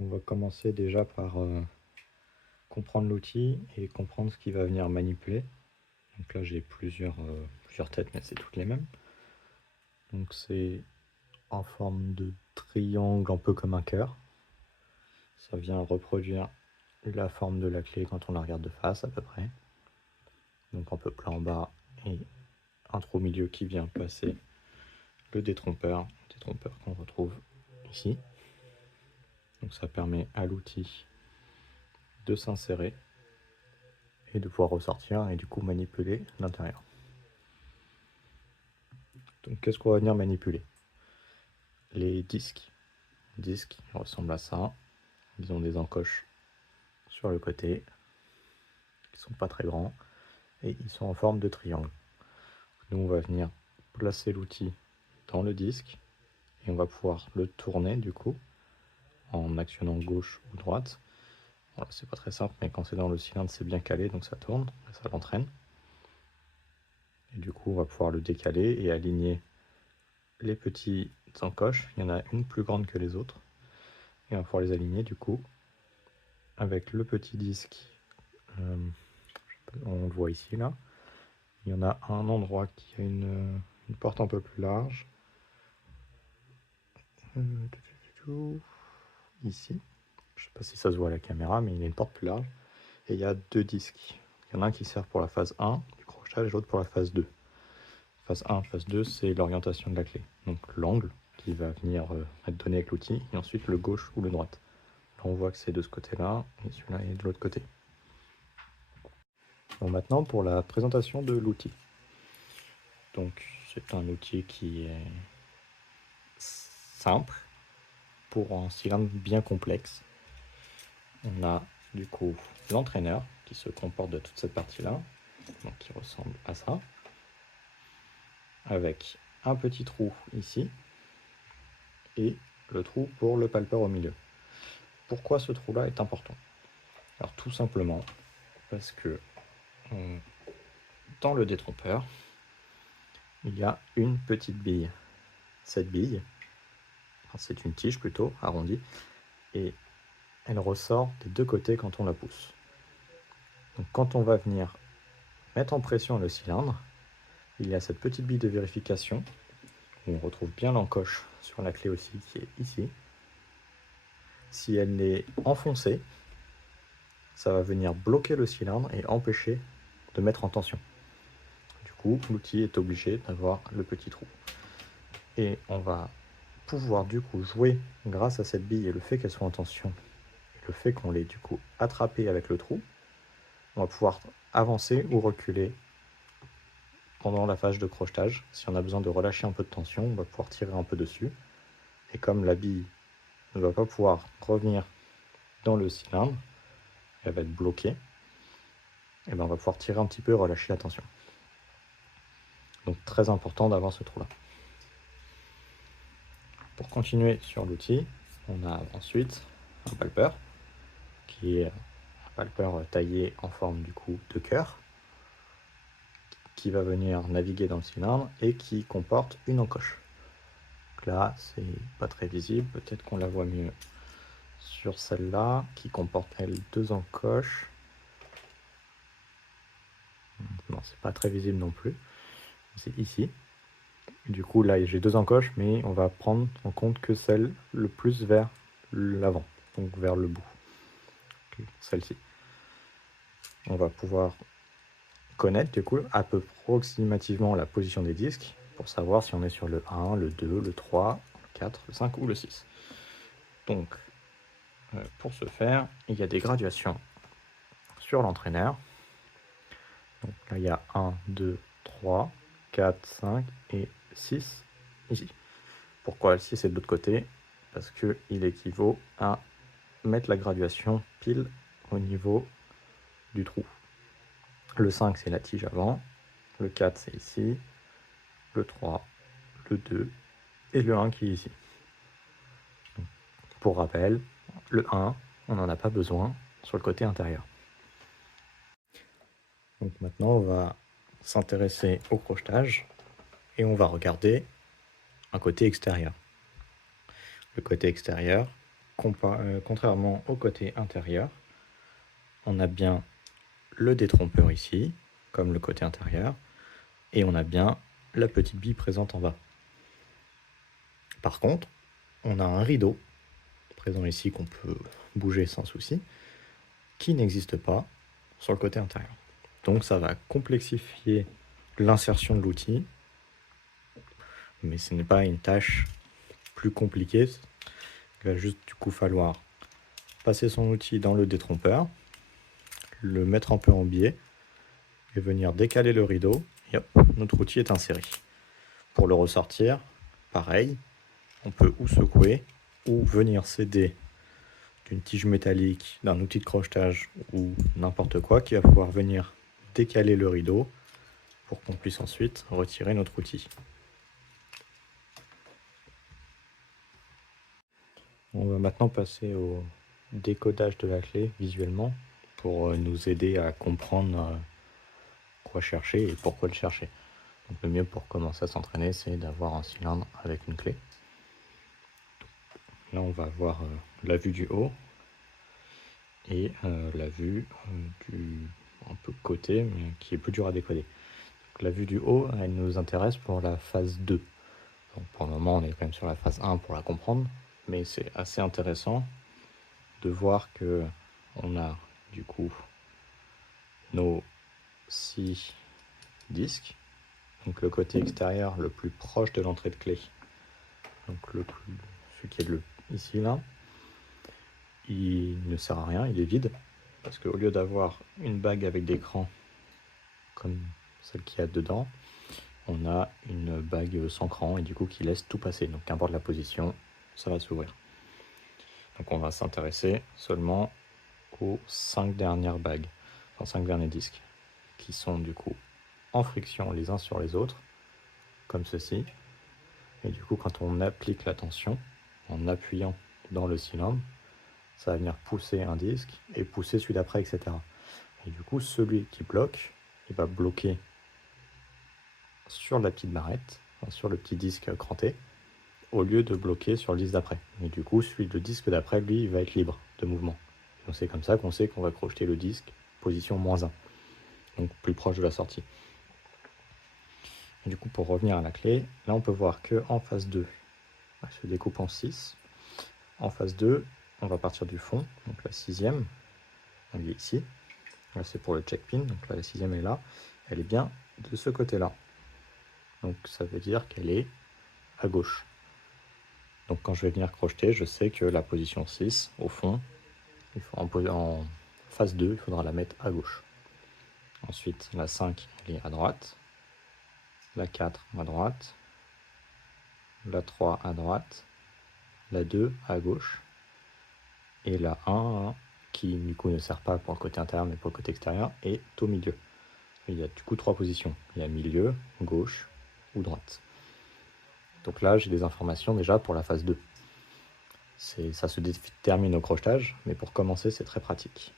On va commencer déjà par comprendre l'outil et comprendre ce qu'il va venir manipuler. Donc là j'ai plusieurs têtes, mais c'est toutes les mêmes. Donc c'est en forme de triangle, un peu comme un cœur. Ça vient reproduire la forme de la clé quand on la regarde de face à peu près. Donc un peu plat en bas et un trou au milieu qui vient passer le détrompeur qu'on retrouve ici. Donc ça permet à l'outil de s'insérer et de pouvoir ressortir et du coup manipuler l'intérieur. Donc qu'est-ce qu'on va venir manipuler? Les disques. Les disques ils ressemblent à ça. Ils ont des encoches sur le côté, qui sont pas très grands, et ils sont en forme de triangle. Nous on va venir placer l'outil dans le disque, et on va pouvoir le tourner du coup, en actionnant gauche ou droite. Voilà, c'est pas très simple, mais quand c'est dans le cylindre c'est bien calé, donc ça tourne, ça l'entraîne. Et du coup on va pouvoir le décaler et aligner les petites encoches. Il y en a une plus grande que les autres, et on va pouvoir les aligner du coup avec le petit disque. On le voit ici là. Il y en a un endroit qui a une porte un peu plus large. Ici. Je sais pas si ça se voit à la caméra, mais il y a une porte plus large. Et il y a deux disques. Il y en a un qui sert pour la phase 1 du crochetage et l'autre pour la phase 2. Phase 1, phase 2, c'est l'orientation de la clé. Donc l'angle qui va venir être donné avec l'outil, et ensuite le gauche ou le droite. Là on voit que c'est de ce côté-là, et celui-là est de l'autre côté. Bon, maintenant pour la présentation de l'outil. Donc c'est un outil qui est simple pour un cylindre bien complexe. On a du coup l'entraîneur qui se comporte de toute cette partie-là, donc qui ressemble à ça, avec un petit trou ici et le trou pour le palpeur au milieu. Pourquoi ce trou-là est important? Alors tout simplement parce que dans le détrompeur, il y a une petite bille. Cette bille, c'est une tige plutôt arrondie, et elle ressort des deux côtés quand on la pousse. Donc quand on va venir mettre en pression le cylindre, il y a cette petite bille de vérification où on retrouve bien l'encoche sur la clé aussi qui est ici. Si elle est enfoncée, ça va venir bloquer le cylindre et empêcher de mettre en tension. Du coup, l'outil est obligé d'avoir le petit trou. Et on va pouvoir du coup jouer grâce à cette bille et le fait qu'elle soit en tension, et le fait qu'on l'ait du coup attrapé avec le trou, on va pouvoir avancer ou reculer pendant la phase de crochetage. Si on a besoin de relâcher un peu de tension, on va pouvoir tirer un peu dessus. Et comme la bille ne va pas pouvoir revenir dans le cylindre, elle va être bloquée, et ben on va pouvoir tirer un petit peu et relâcher la tension. Donc très important d'avoir ce trou là. Pour continuer sur l'outil, on a ensuite un palpeur qui est un palpeur taillé en forme du coup de cœur qui va venir naviguer dans le cylindre et qui comporte une encoche. Donc là c'est pas très visible, peut-être qu'on la voit mieux sur celle-là qui comporte elle deux encoches. Non, c'est pas très visible non plus, c'est ici. Du coup là j'ai deux encoches, mais on va prendre en compte que celle le plus vers l'avant, donc vers le bout, celle-ci. On va pouvoir connaître du coup approximativement la position des disques pour savoir si on est sur le 1, le 2, le 3, le 4, le 5 ou le 6. Donc pour ce faire, il y a des graduations sur l'entraîneur. Donc là il y a 1, 2, 3, 4, 5 et 6 ici. Pourquoi le 6 est de l'autre côté? Parce qu'il équivaut à mettre la graduation pile au niveau du trou. Le 5 c'est la tige avant, le 4 c'est ici, le 3, le 2 et le 1 qui est ici. Pour rappel, le 1, on n'en a pas besoin sur le côté intérieur. Donc maintenant, on va s'intéresser au crochetage et on va regarder un côté extérieur. Le côté extérieur, contrairement au côté intérieur, on a bien le détrompeur ici, comme le côté intérieur, et on a bien la petite bille présente en bas. Par contre, on a un rideau présent ici qu'on peut bouger sans souci, qui n'existe pas sur le côté intérieur. Donc ça va complexifier l'insertion de l'outil, mais ce n'est pas une tâche plus compliquée. Il va juste du coup falloir passer son outil dans le détrompeur, le mettre un peu en biais et venir décaler le rideau, et hop, notre outil est inséré. Pour le ressortir, pareil, on peut ou secouer ou venir s'aider d'une tige métallique, d'un outil de crochetage ou n'importe quoi qui va pouvoir venir décaler le rideau pour qu'on puisse ensuite retirer notre outil. On va maintenant passer au décodage de la clé visuellement pour nous aider à comprendre quoi chercher et pourquoi le chercher. Donc le mieux pour commencer à s'entraîner, c'est d'avoir un cylindre avec une clé. Là, on va avoir la vue du haut et la vue du un peu côté, mais qui est plus dur à décoder. Donc, la vue du haut, elle nous intéresse pour la phase 2. Donc, pour le moment, on est quand même sur la phase 1 pour la comprendre, mais c'est assez intéressant de voir que on a du coup nos 6 disques. Donc le côté extérieur le plus proche de l'entrée de clé, donc celui qui est ici là, il ne sert à rien, il est vide, parce qu'au lieu d'avoir une bague avec des crans comme celle qu'il y a dedans, on a une bague sans cran et du coup qui laisse tout passer, donc qu'importe la position, ça va s'ouvrir. Donc on va s'intéresser seulement aux 5 dernières bagues, enfin 5 derniers disques, qui sont du coup en friction les uns sur les autres, comme ceci. Et du coup, quand on applique la tension, en appuyant dans le cylindre, ça va venir pousser un disque et pousser celui d'après, etc. Et du coup, celui qui bloque, il va bloquer sur la petite barrette, enfin, sur le petit disque cranté, au lieu de bloquer sur le disque d'après. Et du coup, le disque d'après, lui, il va être libre de mouvement. Donc c'est comme ça qu'on sait qu'on va crocheter le disque position -1, donc plus proche de la sortie. Et du coup, pour revenir à la clé, là on peut voir qu'en phase 2, elle se découpe en 6. En phase 2, on va partir du fond, donc la 6e, elle est ici. Là c'est pour le check pin, donc là la 6e est là. Elle est bien de ce côté-là. Donc ça veut dire qu'elle est à gauche. Donc quand je vais venir crocheter, je sais que la position 6, au fond, en phase 2, il faudra la mettre à gauche. Ensuite, la 5, elle est à droite. La 4 à droite. La 3 à droite. La 2 à gauche. Et la 1, qui du coup ne sert pas pour le côté intérieur mais pour le côté extérieur, est au milieu. Et il y a du coup 3 positions. Il y a milieu, gauche ou droite. Donc là, j'ai des informations déjà pour la phase 2. Ça se détermine au crochetage, mais pour commencer, c'est très pratique.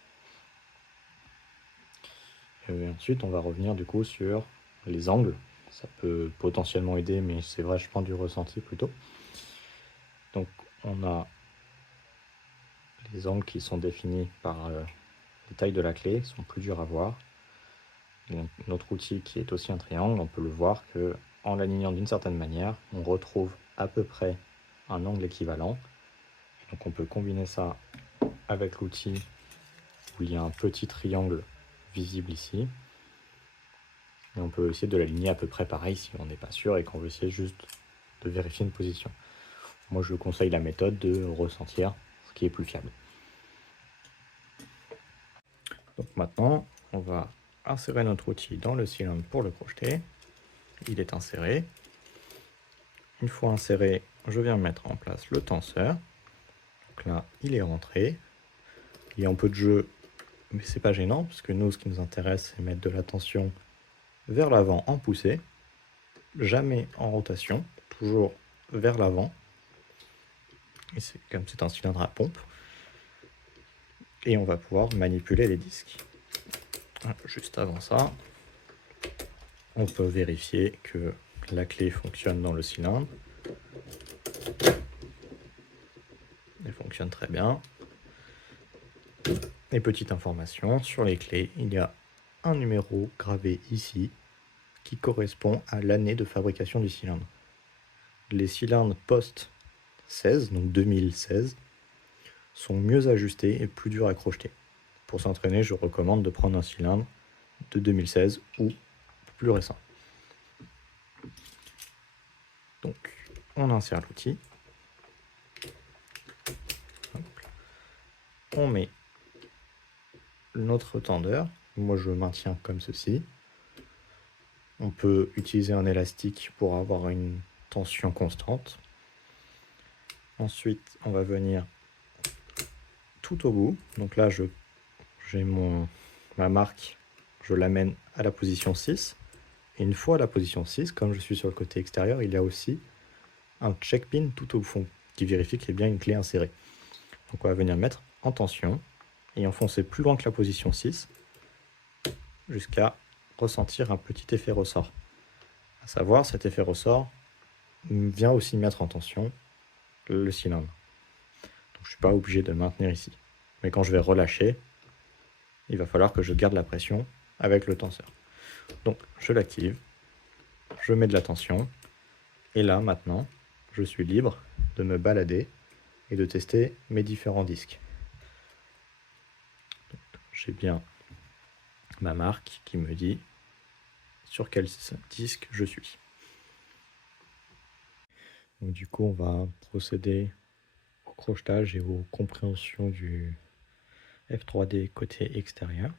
Et ensuite, on va revenir du coup sur les angles. Ça peut potentiellement aider, mais c'est vachement du ressenti plutôt. Donc, on a les angles qui sont définis par les tailles de la clé, sont plus durs à voir. Donc, notre outil qui est aussi un triangle, on peut le voir que en l'alignant d'une certaine manière, on retrouve à peu près un angle équivalent. Donc on peut combiner ça avec l'outil où il y a un petit triangle visible ici. Et on peut essayer de l'aligner à peu près pareil si on n'est pas sûr et qu'on veut essayer juste de vérifier une position. Moi je conseille la méthode de ressentir, ce qui est plus fiable. Donc maintenant, on va insérer notre outil dans le cylindre pour le crocheter. Il est inséré. Une fois inséré, je viens mettre en place le tenseur. Donc là, il est rentré. Il y a un peu de jeu, mais c'est pas gênant, parce que nous, ce qui nous intéresse, c'est mettre de la tension vers l'avant en poussée, jamais en rotation, toujours vers l'avant. Et c'est comme c'est un cylindre à pompe. Et on va pouvoir manipuler les disques. Juste avant ça, on peut vérifier que la clé fonctionne dans le cylindre. Elle fonctionne fonctionne très bien. Et petite information, sur les clés, il y a un numéro gravé ici qui correspond à l'année de fabrication du cylindre. Les cylindres post-16, donc 2016, sont mieux ajustés et plus durs à crocheter. Pour s'entraîner, je recommande de prendre un cylindre de 2016 ou plus récent. Donc, on insère l'outil. On met notre tendeur. Moi, je maintiens comme ceci. On peut utiliser un élastique pour avoir une tension constante. Ensuite, on va venir tout au bout. Donc là, j'ai ma marque, je l'amène à la position 6. Et une fois à la position 6, comme je suis sur le côté extérieur, il y a aussi un check pin tout au fond qui vérifie qu'il y a bien une clé insérée. Donc on va venir mettre en tension et enfoncer plus loin que la position 6 jusqu'à ressentir un petit effet ressort. À savoir, cet effet ressort vient aussi mettre en tension le cylindre. Donc je ne suis pas obligé de maintenir ici. Mais quand je vais relâcher, il va falloir que je garde la pression avec le tenseur. Donc je l'active, je mets de la tension, et là maintenant, je suis libre de me balader et de tester mes différents disques. J'ai bien ma marque qui me dit sur quel disque je suis. Donc du coup, on va procéder au crochetage et aux compréhensions du F3D côté extérieur.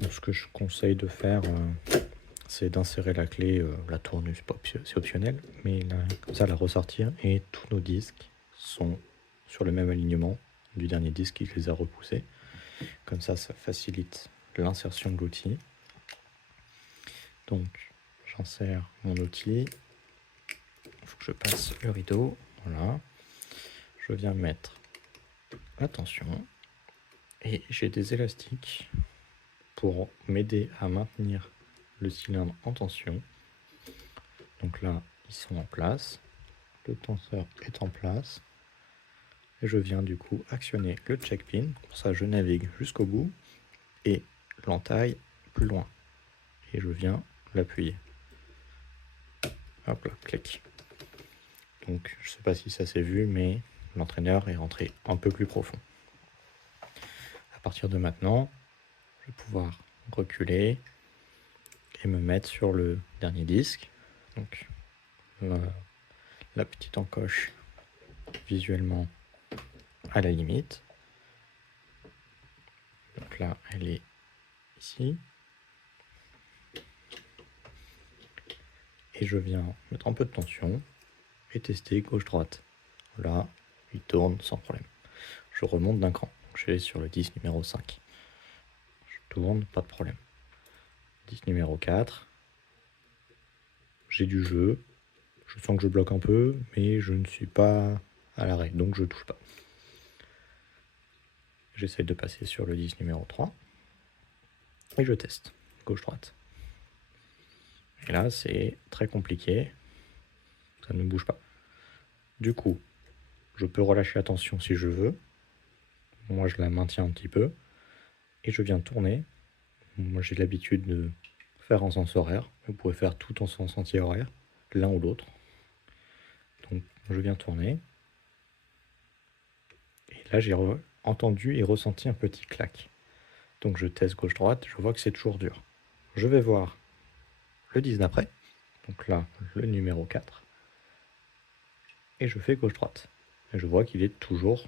Donc, ce que je conseille de faire, c'est d'insérer la clé, la tournure, c'est optionnel, mais là, comme ça, la ressortir et tous nos disques sont sur le même alignement du dernier disque qui les a repoussés. Comme ça facilite l'insertion de l'outil. Donc, j'insère mon outil. Il faut que je passe le rideau. Voilà. Je viens mettre la tension. Et j'ai des élastiques pour m'aider à maintenir le cylindre en tension. Donc là, ils sont en place. Le tenseur est en place. Et je viens du coup actionner le check pin. Pour ça, je navigue jusqu'au bout et l'entaille plus loin. Et je viens l'appuyer. Hop là, clic. Donc je ne sais pas si ça s'est vu, mais l'entraîneur est rentré un peu plus profond. À partir de maintenant, je vais pouvoir reculer et me mettre sur le dernier disque. Donc la petite encoche visuellement à la limite. Donc là, elle est ici. Et je viens mettre un peu de tension et tester gauche-droite. Là, il tourne sans problème. Je remonte d'un cran. Je vais sur le disque numéro 5. Je tourne, pas de problème. Disque numéro 4. J'ai du jeu. Je sens que je bloque un peu, mais je ne suis pas à l'arrêt, donc je ne touche pas. J'essaie de passer sur le disque numéro 3. Et je teste, gauche-droite. Et là, c'est très compliqué. Ça ne bouge pas. Du coup, je peux relâcher la tension si je veux. Moi, je la maintiens un petit peu. Et je viens tourner. Moi, j'ai l'habitude de faire en sens horaire. Vous pouvez faire tout en sens anti-horaire, l'un ou l'autre. Donc, je viens tourner. Et là, j'ai entendu et ressenti un petit clac. Donc, je teste gauche-droite. Je vois que c'est toujours dur. Je vais voir le 10 d'après. Donc là, le numéro 4. Et je fais gauche-droite. Et je vois qu'il est toujours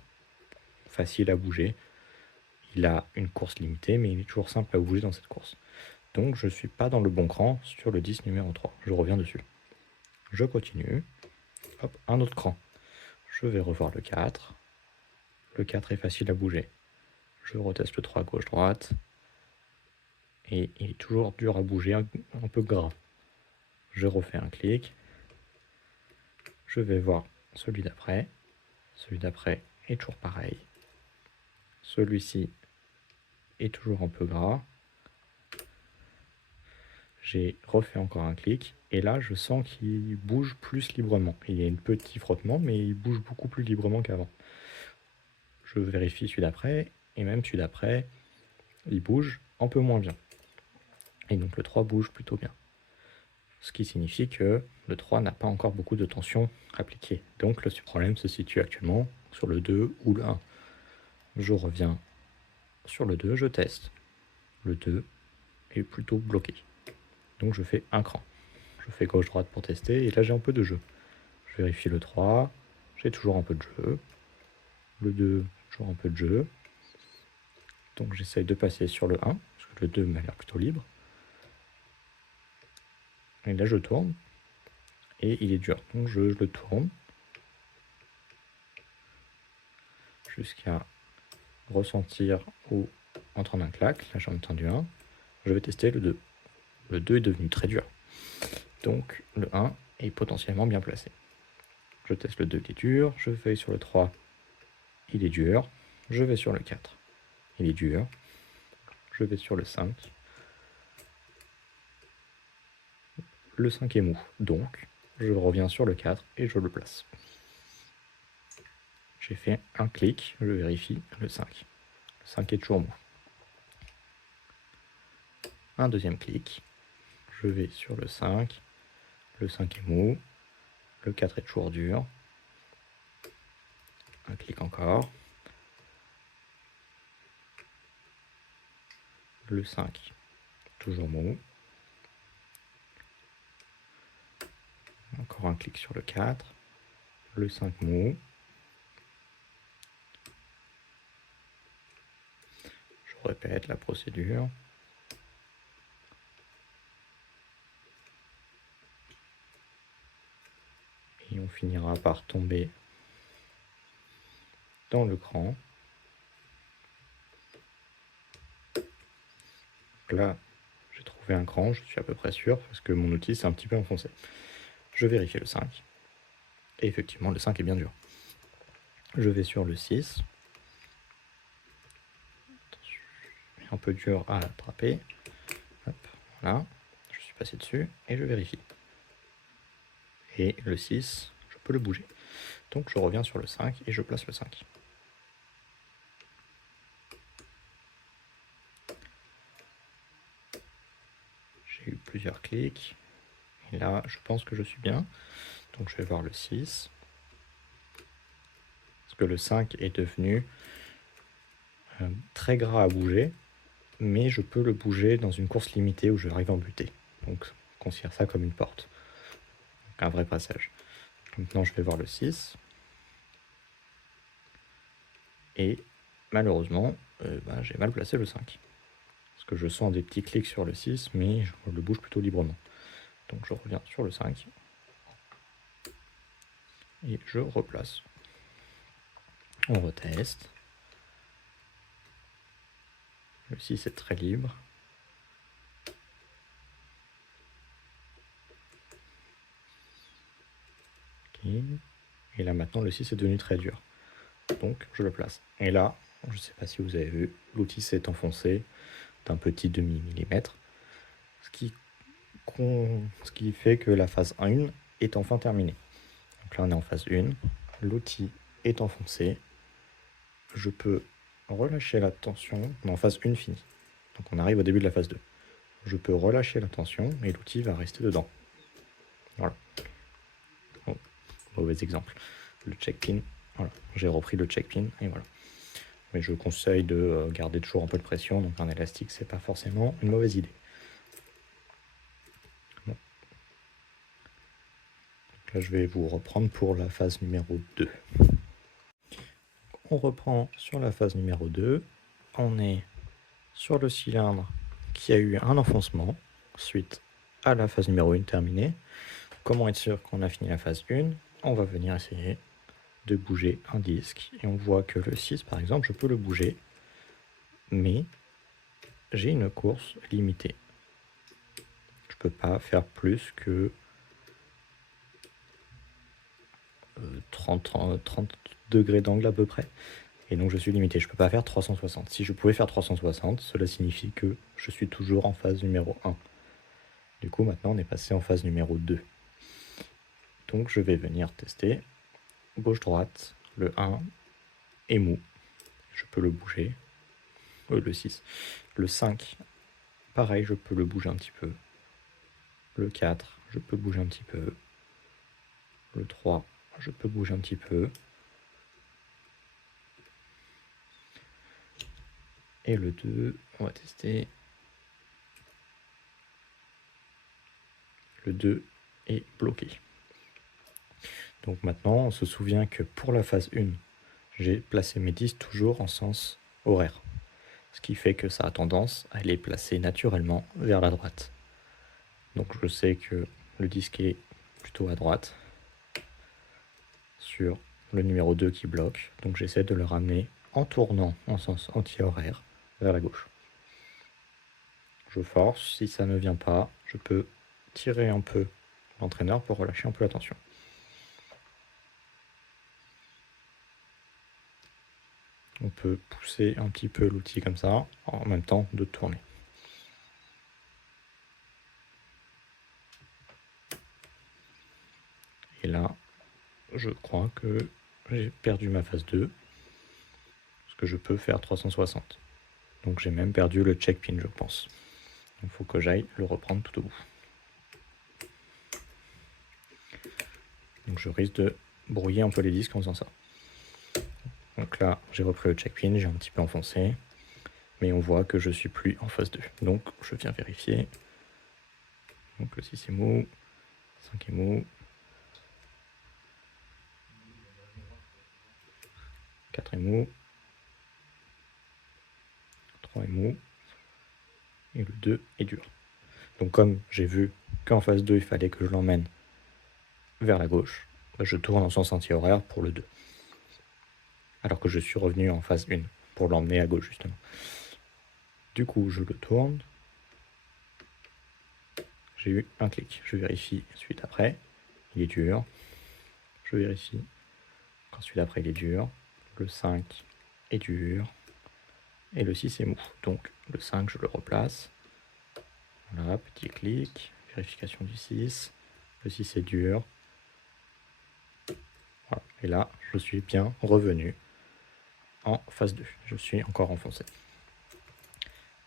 facile à bouger. Il a une course limitée, mais il est toujours simple à bouger dans cette course. Donc je ne suis pas dans le bon cran sur le 10 numéro 3. Je reviens dessus. Je continue. Hop, un autre cran. Je vais revoir le 4. Le 4 est facile à bouger. Je reteste le 3 gauche-droite. Et il est toujours dur à bouger, un peu gras. Je refais un clic. Je vais voir celui d'après. Celui d'après est toujours pareil. Celui-ci est toujours un peu gras. J'ai refait encore un clic. Et là, je sens qu'il bouge plus librement. Il y a un petit frottement, mais il bouge beaucoup plus librement qu'avant. je vérifie celui d'après, et même celui d'après, il bouge un peu moins bien. Et donc le 3 bouge plutôt bien. Ce qui signifie que le 3 n'a pas encore beaucoup de tension appliquée. Donc le problème se situe actuellement sur le 2 ou le 1. Je reviens sur le 2, je teste. Le 2 est plutôt bloqué. Donc je fais un cran. Je fais gauche-droite pour tester, et là j'ai un peu de jeu. Je vérifie le 3, j'ai toujours un peu de jeu. Le 2, toujours un peu de jeu. Donc j'essaye de passer sur le 1, parce que le 2 m'a l'air plutôt libre. Et là je tourne, et il est dur. Donc je le tourne, jusqu'à ressentir où entre en un claque. Là j'en ai entendu un. Je vais tester le 2. Le 2 est devenu très dur. Donc le 1 est potentiellement bien placé. Je teste le 2 qui est dur, je vais sur le 3, il est dur. Je vais sur le 4, il est dur. Je vais sur le 5. Le 5 est mou, donc je reviens sur le 4 et je le place. J'ai fait un clic, je vérifie le 5. Le 5 est toujours mou. Un deuxième clic, je vais sur le 5. Le 5 est mou. Le 4 est toujours dur. Un clic encore. Le 5, toujours mou. Encore un clic sur le 4. Le 5 mou. Je répète la procédure. Et on finira par tomber dans le cran. Donc là, j'ai trouvé un cran, je suis à peu près sûr, parce que mon outil s'est un petit peu enfoncé. Je vérifie le 5. Et effectivement, le 5 est bien dur. Je vais sur le 6. Un peu dur à attraper. Hop, voilà, je suis passé dessus et je vérifie. Et le 6, je peux le bouger. Donc je reviens sur le 5 et je place le 5. J'ai eu plusieurs clics. Et là, je pense que je suis bien. Donc je vais voir le 6. Parce que le 5 est devenu très gras à bouger. Mais je peux le bouger dans une course limitée où je arrive à en buter. Donc on considère ça comme une porte. Donc un vrai passage. Maintenant je vais voir le 6. Et malheureusement, j'ai mal placé le 5. Parce que je sens des petits clics sur le 6, mais je le bouge plutôt librement. Donc je reviens sur le 5. Et je replace. On reteste. Le 6 est très libre. Okay. Et là maintenant le 6 est devenu très dur. Donc je le place. Et là, je ne sais pas si vous avez vu, l'outil s'est enfoncé d'un petit demi-millimètre. Ce qui fait que la phase 1 est enfin terminée. Donc là on est en phase 1. L'outil est enfoncé. Je peux relâcher la tension. On est en phase 1 finie. Donc on arrive au début de la phase 2. Je peux relâcher la tension et l'outil va rester dedans. Voilà. Oh, mauvais exemple. Le check-pin. Voilà. J'ai repris le check-pin et voilà. Mais je conseille de garder toujours un peu de pression. Donc un élastique, c'est pas forcément une mauvaise idée. Bon. Donc là, je vais vous reprendre pour la phase numéro 2. On reprend sur la phase numéro 2. On est sur le cylindre qui a eu un enfoncement suite à la phase numéro 1 terminée. Comment être sûr qu'on a fini la phase 1? On va venir essayer de bouger un disque et on voit que le 6 par exemple, je peux le bouger, mais j'ai une course limitée. Je peux pas faire plus que 30 degrés d'angle à peu près. Et donc je suis limité, je peux pas faire 360. Si je pouvais faire 360, cela signifie que je suis toujours en phase numéro 1. Du coup maintenant on est passé en phase numéro 2. Donc je vais venir tester gauche-droite, le 1 est mou. je peux le bouger. Le 6. Le 5, pareil, je peux le bouger un petit peu. Le 4, je peux bouger un petit peu. Le 3, je peux bouger un petit peu. Et le 2, on va tester. Le 2 est bloqué. Donc maintenant, on se souvient que pour la phase 1, j'ai placé mes disques toujours en sens horaire. Ce qui fait que ça a tendance à les placer naturellement vers la droite. Donc je sais que le disque est plutôt à droite sur le numéro 2 qui bloque. Donc j'essaie de le ramener en tournant en sens anti-horaire vers la gauche. Je force, si ça ne vient pas, je peux tirer un peu l'entraîneur pour relâcher un peu la tension. On peut pousser un petit peu l'outil comme ça, en même temps de tourner. Et là, je crois que j'ai perdu ma phase 2, parce que je peux faire 360. Donc j'ai même perdu le check pin, je pense. Il faut que j'aille le reprendre tout au bout. Donc je risque de brouiller un peu les disques en faisant ça. Donc là, j'ai repris le check pin, j'ai un petit peu enfoncé, mais on voit que je suis plus en phase 2. Donc je viens vérifier. Donc le 6 est mou, 5 est mou, 4 est mou, 3 est mou, et le 2 est dur. Donc comme j'ai vu qu'en phase 2, il fallait que je l'emmène vers la gauche, je tourne en sens anti-horaire pour le 2. Alors que je suis revenu en phase 1 pour l'emmener à gauche justement. Du coup, je le tourne. J'ai eu un clic. Je vérifie celui d'après. Il est dur. Je vérifie quand celui d'après il est dur. Le 5 est dur. Et le 6 est mou. Donc le 5, je le replace. Voilà, petit clic. Vérification du 6. Le 6 est dur. Voilà. Et là, je suis bien revenu en phase 2. Je suis encore enfoncé.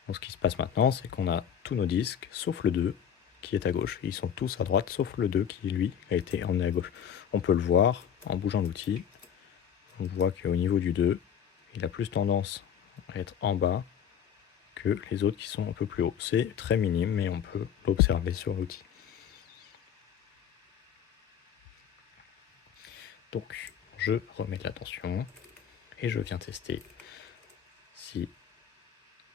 Donc ce qui se passe maintenant, c'est qu'on a tous nos disques, sauf le 2, qui est à gauche. Ils sont tous à droite, sauf le 2 qui, lui, a été emmené à gauche. On peut le voir en bougeant l'outil. On voit qu'au niveau du 2, il a plus tendance à être en bas que les autres qui sont un peu plus hauts. C'est très minime, mais on peut l'observer sur l'outil. Donc, je remets de la tension et je viens tester si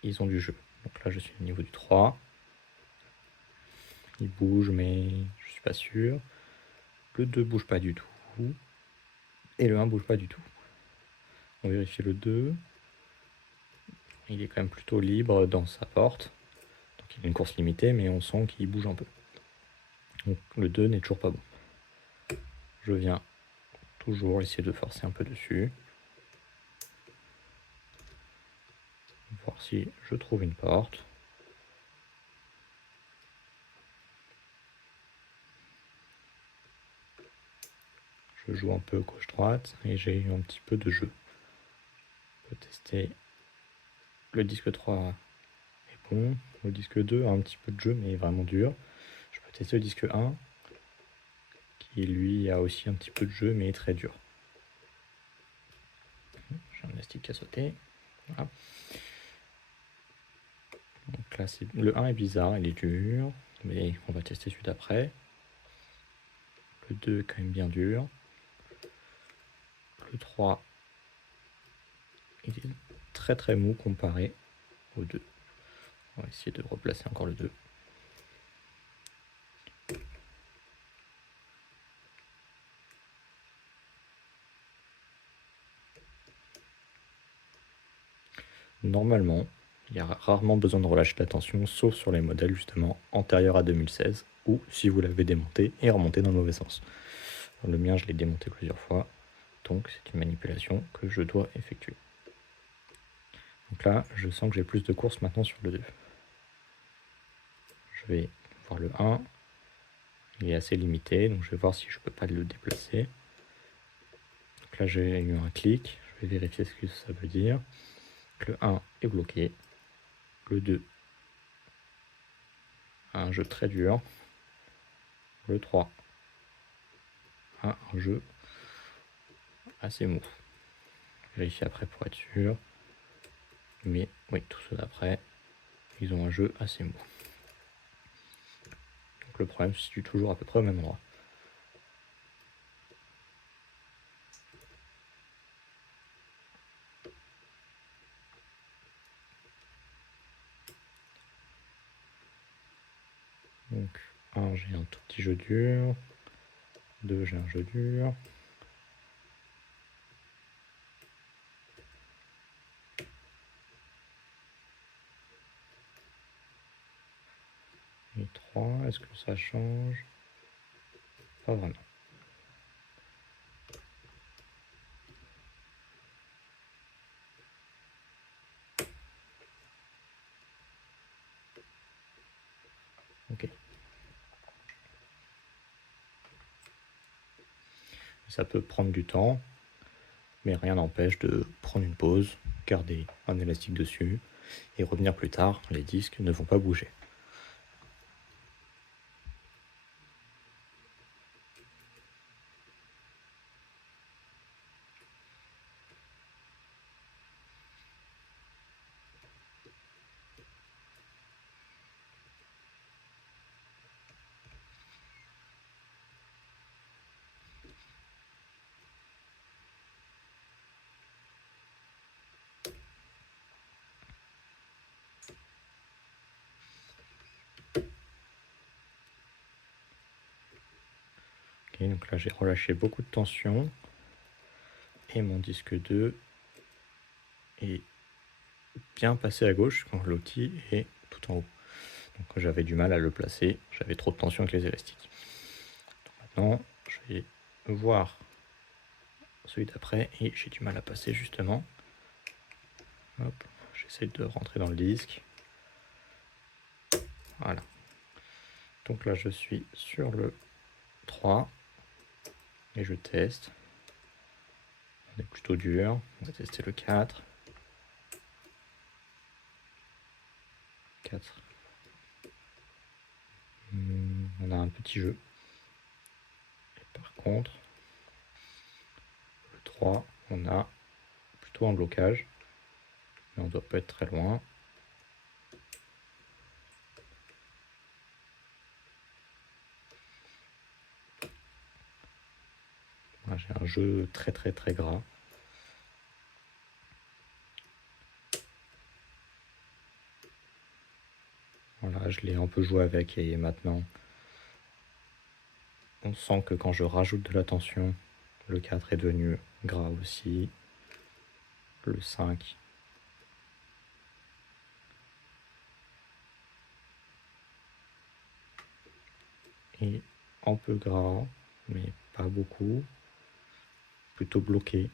ils ont du jeu. Donc là, je suis au niveau du 3. Il bouge, mais je suis pas sûr. Le 2 bouge pas du tout. Et le 1 bouge pas du tout. On vérifie le 2. Il est quand même plutôt libre dans sa porte. Donc il a une course limitée, mais on sent qu'il bouge un peu. Donc le 2 n'est toujours pas bon. Je viens toujours essayer de forcer un peu dessus. Voir si je trouve une porte. Je joue un peu gauche-droite et j'ai eu un petit peu de jeu. On peut tester. Le disque 3 est bon. Le disque 2 a un petit peu de jeu, mais est vraiment dur. Je peux tester le disque 1, qui lui a aussi un petit peu de jeu, mais est très dur. J'ai un élastique qui a sauté. Voilà. Donc là, le 1 est bizarre, il est dur, mais on va tester celui d'après. Le 2 est quand même bien dur. Le 3, il est très très mou comparé au 2. On va essayer de replacer encore le 2. Normalement, il y a rarement besoin de relâcher la tension, sauf sur les modèles justement antérieurs à 2016, ou si vous l'avez démonté et remonté dans le mauvais sens. Le mien, je l'ai démonté plusieurs fois, donc c'est une manipulation que je dois effectuer. Donc là, je sens que j'ai plus de course maintenant sur le 2. Je vais voir le 1. Il est assez limité, donc je vais voir si je peux pas le déplacer. Donc là, j'ai eu un clic. Je Je vais vérifier ce que ça veut dire. Le 1 est bloqué. Le 2 a un jeu très dur. Le 3 a un jeu assez mou. Vérifier après pour être sûr. Mais oui, tous ceux d'après, ils ont un jeu assez mou. Donc le problème se situe toujours à peu près au même endroit. Donc 1, j'ai un tout petit jeu dur. 2, j'ai un jeu dur. Et 3, est-ce que ça change? Pas vraiment. Ok. Ça peut prendre du temps, mais rien n'empêche de prendre une pause, garder un élastique dessus et revenir plus tard. Les disques ne vont pas bouger. Ok, donc là j'ai relâché beaucoup de tension et mon disque 2 est bien passé à gauche quand l'outil est tout en haut. Donc j'avais du mal à le placer, j'avais trop de tension avec les élastiques. Donc maintenant je vais voir celui d'après et j'ai du mal à passer justement. Hop, j'essaie de rentrer dans le disque. Voilà. Donc là je suis sur le 3 et je teste. On est plutôt dur, on va tester le 4. 4. On a un petit jeu. Et par contre, le 3, on a plutôt un blocage. Mais on doit pas être très loin. Là, j'ai un jeu très très très gras. Voilà, je l'ai un peu joué avec et maintenant, on sent que quand je rajoute de la tension, le 4 est devenu gras aussi. Le 5. Est un peu gras, mais pas beaucoup. Plutôt bloqué.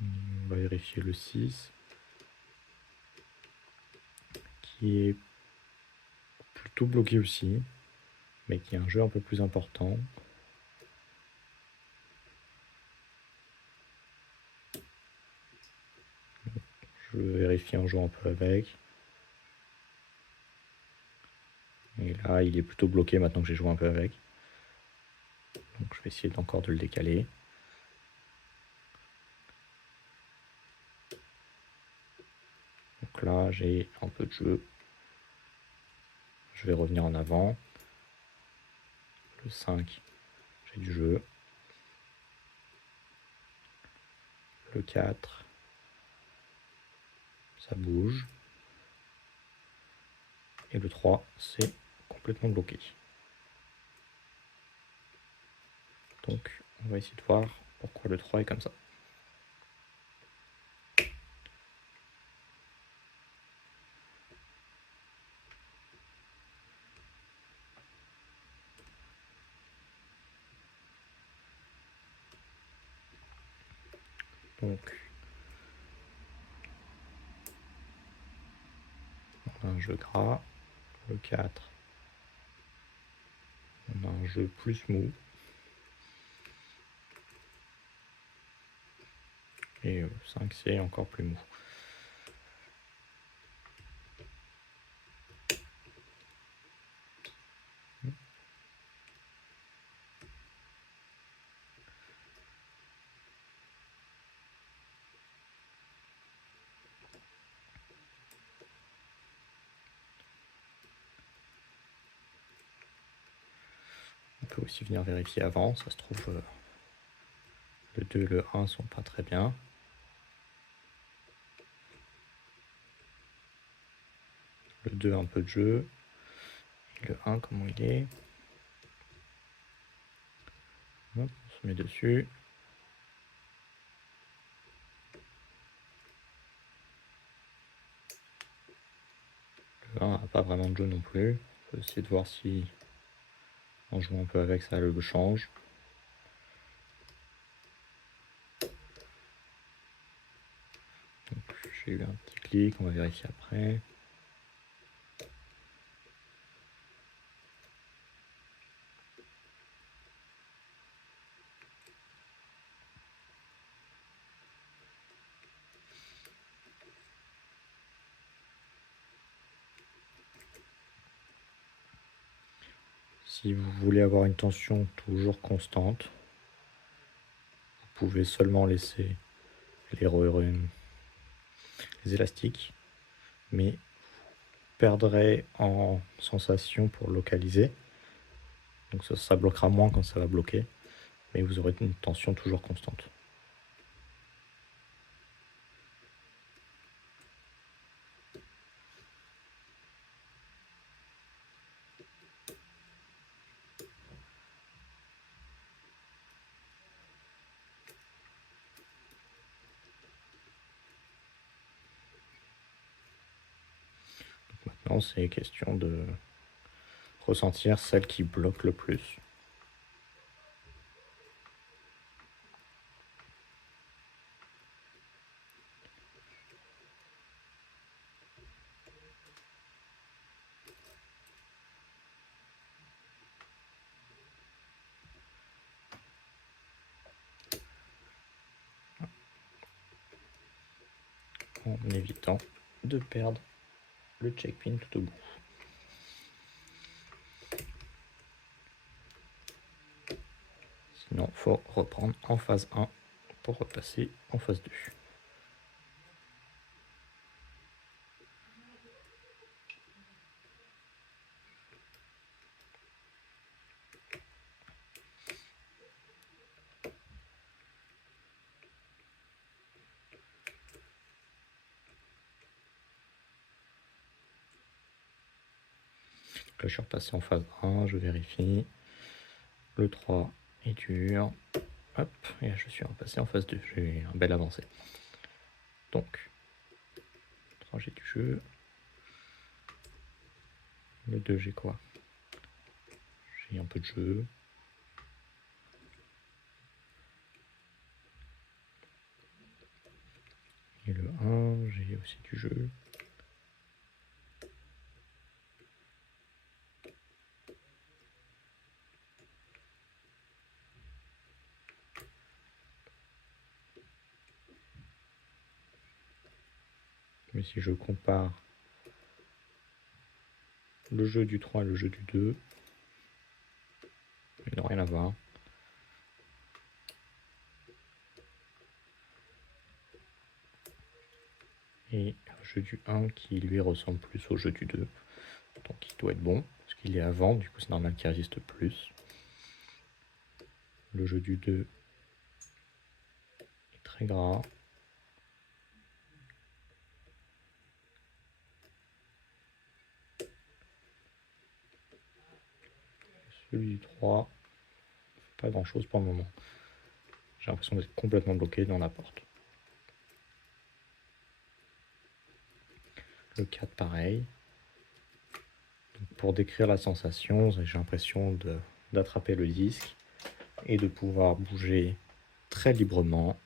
On va vérifier le 6. Qui est plutôt bloqué aussi, mais qui est un jeu un peu plus important. Je vérifie en jouant un peu avec. Et là, il est plutôt bloqué maintenant que j'ai joué un peu avec. Donc je vais essayer encore de le décaler. Donc là, j'ai un peu de jeu. Je vais revenir en avant. Le 5, j'ai du jeu. Le 4, ça bouge. Et le 3, c'est complètement bloqué. Donc on va essayer de voir pourquoi le 3 est comme ça. Donc on a un jeu gras. Le 4 On a un jeu plus mou. Et 5 c'est encore plus mou. On peut aussi venir vérifier avant, ça se trouve le 2 et le 1 sont pas très bien. Le 2 un peu de jeu. Et le 1 comment il est? Hop, on se met dessus. Le 1 n'a pas vraiment de jeu non plus. On peut essayer de voir si en jouant un peu avec ça le change. J'ai eu un petit clic, on va vérifier après. Si vous voulez avoir une tension toujours constante, vous pouvez seulement laisser les élastiques, mais vous perdrez en sensation pour localiser. Donc ça bloquera moins quand ça va bloquer, mais vous aurez une tension toujours constante. Donc maintenant, c'est question de ressentir celle qui bloque le plus. En évitant de perdre le check pin tout au bout. Sinon, il faut reprendre en phase 1 pour repasser en phase 2. Là, je suis repassé en phase 1, je vérifie. Le 3 est dur. Hop, et là, je suis repassé en phase 2. J'ai eu un bel avancé. Donc, 3 j'ai du jeu. Le 2 j'ai quoi? J'ai un peu de jeu. Et le 1, j'ai aussi du jeu. Mais si je compare le jeu du 3 et le jeu du 2, ils n'ont rien à voir. Et le jeu du 1 qui lui ressemble plus au jeu du 2. Donc il doit être bon, parce qu'il est avant, du coup c'est normal qu'il résiste plus. Le jeu du 2 est très gras. Celui du 3, pas grand chose pour le moment. J'ai l'impression d'être complètement bloqué dans la porte. Le 4 pareil. Donc, pour décrire la sensation, j'ai l'impression d'attraper le disque et de pouvoir bouger très librement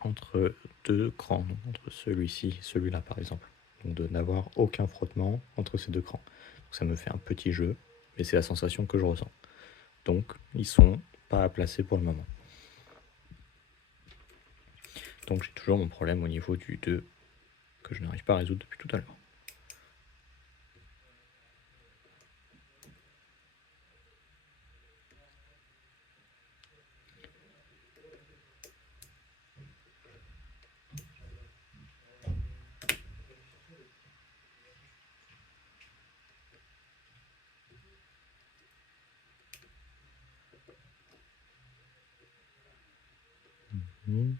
entre deux crans, donc entre celui-ci et celui-là par exemple. Donc de n'avoir aucun frottement entre ces deux crans. Donc ça me fait un petit jeu, mais c'est la sensation que je ressens. Donc, ils sont pas à placer pour le moment. Donc, j'ai toujours mon problème au niveau du 2 que je n'arrive pas à résoudre depuis tout à l'heure. Mmh.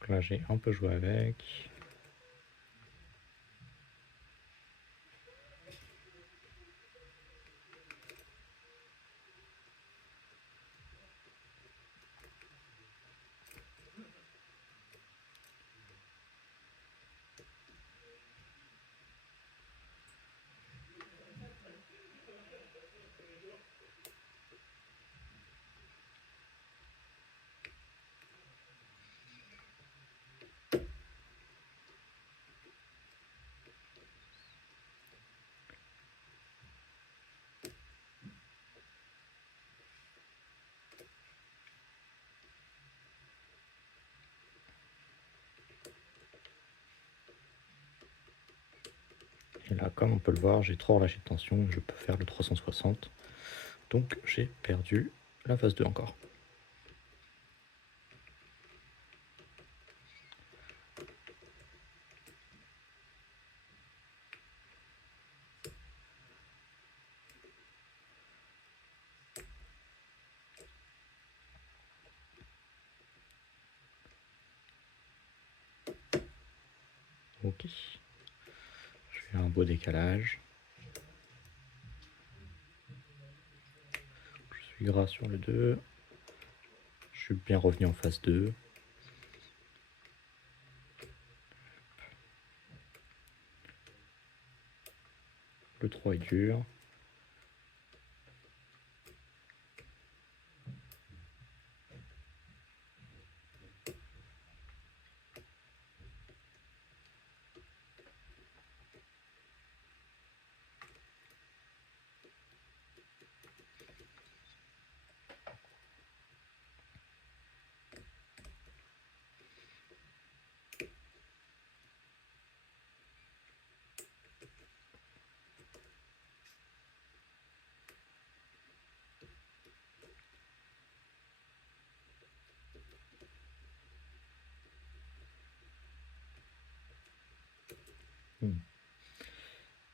Donc là, j'ai un peu joué avec. Et là, comme on peut le voir, j'ai trop relâché de tension, je peux faire le 360. Donc j'ai perdu la phase 2 encore. Ok. Je fais un beau décalage. Je suis gras sur le 2. Je suis bien revenu en phase 2. Le 3 est dur.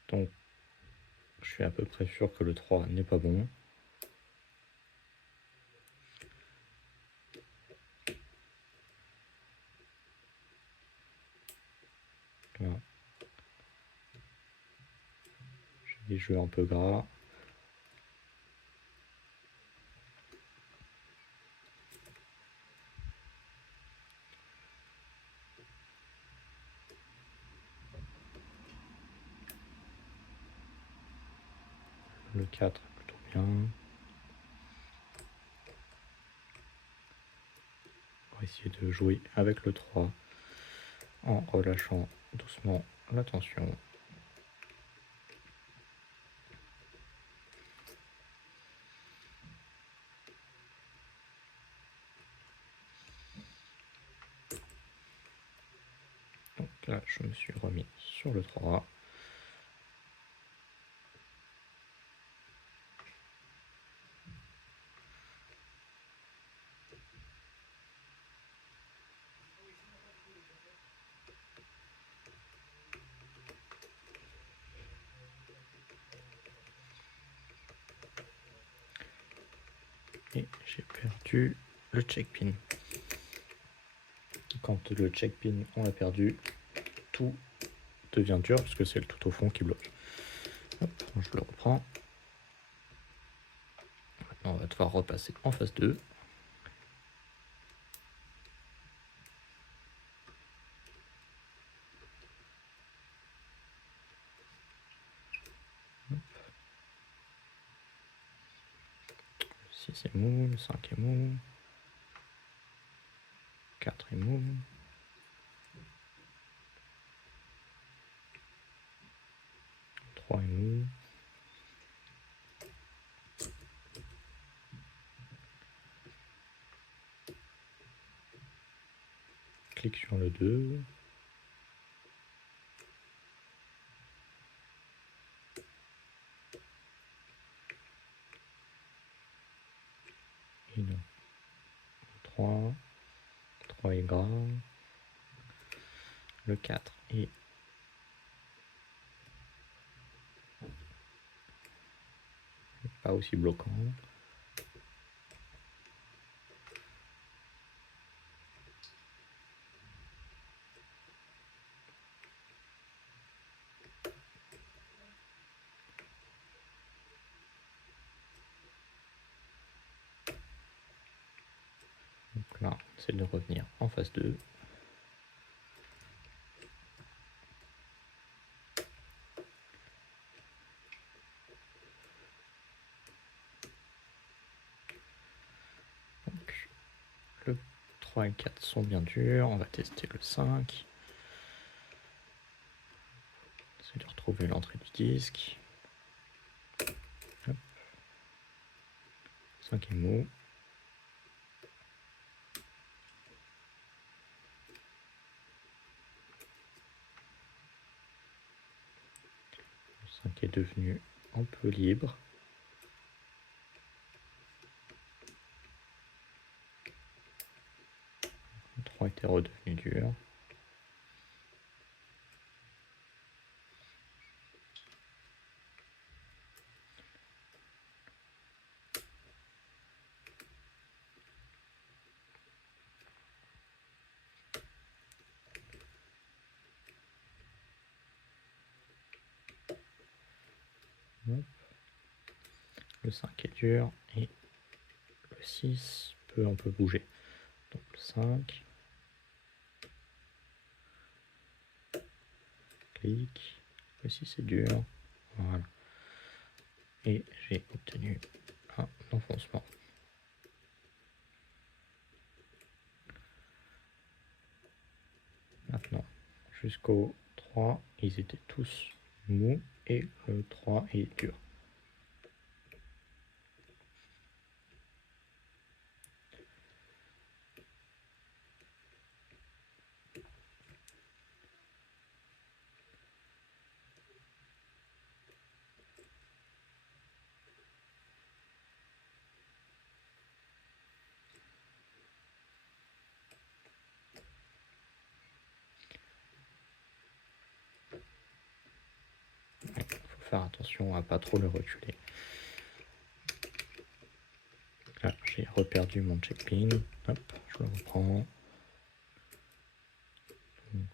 Donc, je suis à peu près sûr que le 3 n'est pas bon. Là, j'ai des jeux un peu gras. Le 4 est plutôt bien. On va essayer de jouer avec le 3 en relâchant doucement la tension. Donc là, je me suis remis sur le 3. Et j'ai perdu le check pin. Quand le check pin on l'a perdu, tout devient dur parce que c'est le tout au fond qui bloque. Hop, je le reprends. Maintenant on va devoir repasser en phase 2. 6 est mou, le 5 est mou, 4 est mou, 3 est mou, clique sur le 2, et donc 3, 3 est gras, le 4 est pas aussi bloquant. Donc là, c'est de revenir en phase 2. Donc, le 3 et le 4 sont bien durs. On va tester le 5. C'est de retrouver l'entrée du disque. Hop. 5 est mou. Le 5 est devenu un peu libre. Le 3 était redevenu dur. Hop. Le 5 est dur et le 6 peut un peu bouger. Donc le 5. Clic. Le 6 est dur. Voilà. Et j'ai obtenu un enfoncement. Maintenant, jusqu'au 3, ils étaient tous mous et le 3 est dur. Il faut faire attention à pas trop le reculer. Là, j'ai reperdu mon check-pin. Hop, je le reprends. Donc,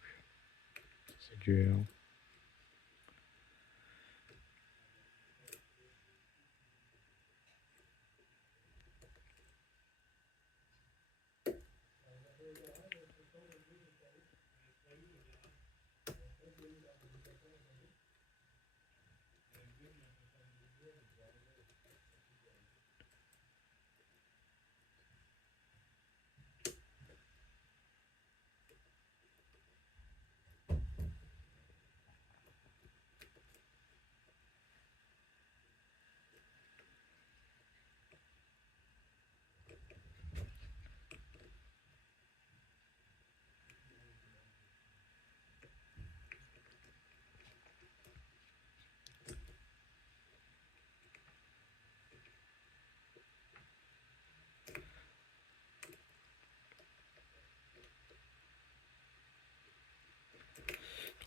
c'est dur.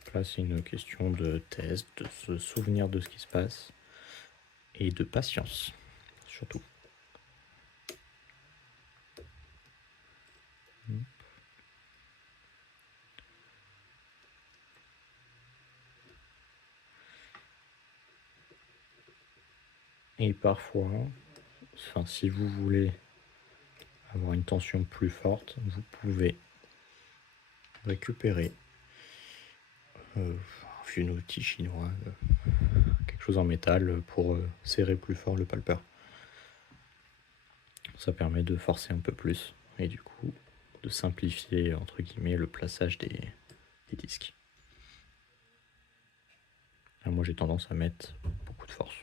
Donc là, c'est une question de test, de se souvenir de ce qui se passe et de patience, surtout. Et parfois, enfin, si vous voulez avoir une tension plus forte, vous pouvez récupérer un vieux outil chinois, quelque chose en métal pour serrer plus fort le palpeur. Ça permet de forcer un peu plus et du coup de simplifier entre guillemets le plaçage des disques. Là, moi j'ai tendance à mettre beaucoup de force.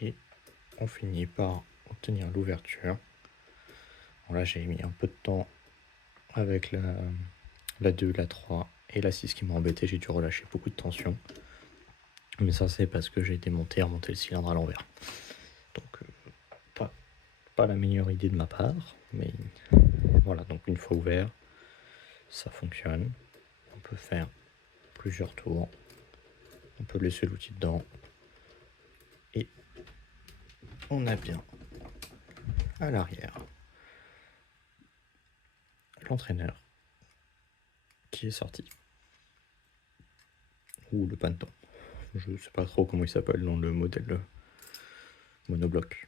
Et on finit par obtenir l'ouverture. Bon, là j'ai mis un peu de temps avec la 2, la 3 et la 6 qui m'a embêté, j'ai dû relâcher beaucoup de tension. Mais ça c'est parce que j'ai démonté et remonté le cylindre à l'envers. Donc pas la meilleure idée de ma part, mais voilà, donc une fois ouvert, ça fonctionne. On peut faire plusieurs tours, on peut laisser l'outil dedans et on a bien à l'arrière l'entraîneur qui est sorti, ou le panneton, je sais pas trop comment il s'appelle dans le modèle monobloc.